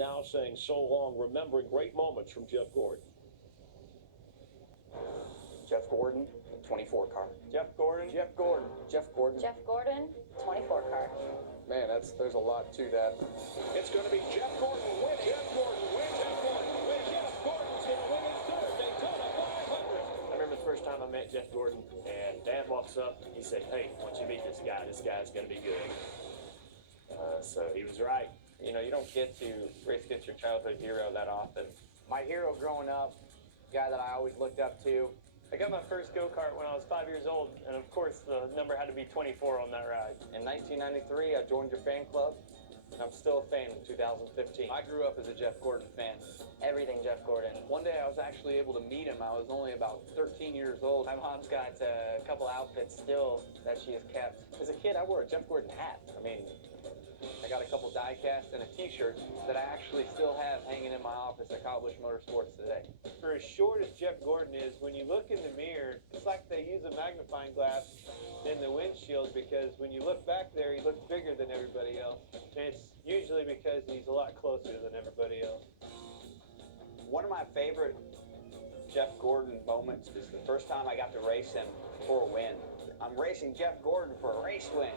now saying so long, remembering great moments from Jeff Gordon. Jeff Gordon, 24 car. Jeff Gordon. Jeff Gordon. Jeff Gordon. Jeff Gordon, 24 car. Man, there's a lot to that. It's going to be Jeff Gordon winning. Jeff Gordon wins. Jeff Gordon wins. Jeff Gordon's going to win his third Daytona 500. I remember the first time I met Jeff Gordon, and Dad walks up. He said, "Hey, once you meet this guy's going to be good." So he was right. You know, you don't get to race against your childhood hero that often. My hero growing up, guy that I always looked up to. I got my first go-kart when I was 5 years old, and of course the number had to be 24 on that ride. In 1993, I joined your fan club, and I'm still a fan in 2015. I grew up as a Jeff Gordon fan. Everything Jeff Gordon. One day I was actually able to meet him. I was only about 13 years old. My mom's got a couple outfits still that she has kept. As a kid, I wore a Jeff Gordon hat. I mean, I got a couple die casts and a t-shirt that I actually still have hanging in my office at Kyle Busch Motorsports today. For as short as Jeff Gordon is, when you look in the mirror, it's like they use a magnifying glass in the windshield, because when you look back there, he looks bigger than everybody else. And it's usually because he's a lot closer than everybody else. One of my favorite Jeff Gordon moments is the first time I got to race him for a win. I'm racing Jeff Gordon for a race win.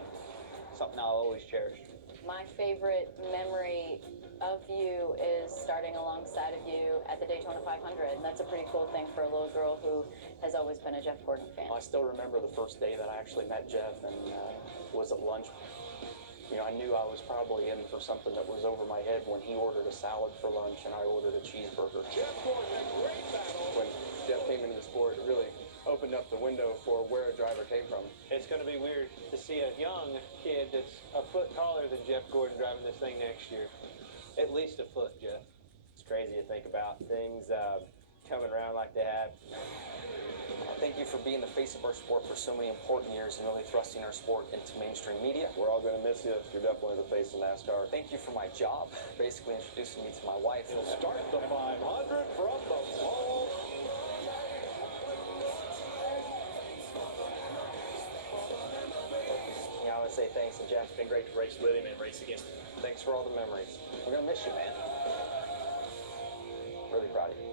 Something I'll always cherish. My favorite memory of you is starting alongside of you at the Daytona 500. And that's a pretty cool thing for a little girl who has always been a Jeff Gordon fan. I still remember the first day that I actually met Jeff, and was at lunch. You know, I knew I was probably in for something that was over my head when he ordered a salad for lunch and I ordered a cheeseburger. Jeff Gordon, a great battle. When Jeff came into the sport, it really opened up the window for where a driver came from. It's going to be weird to see a young kid that's a foot taller than Jeff Gordon driving this thing next year. At least a foot, Jeff. It's crazy to think about things coming around like they have. Thank you for being the face of our sport for so many important years and really thrusting our sport into mainstream media. We're all going to miss you. You're definitely the face of NASCAR. Thank you for my job, basically introducing me to my wife. He'll start the 500 from the wall. I want to say thanks to Jeff. It's been great to race with him and race against him. Thanks for all the memories. We're going to miss you, man. Really proud of you.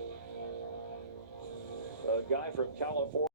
A guy from California.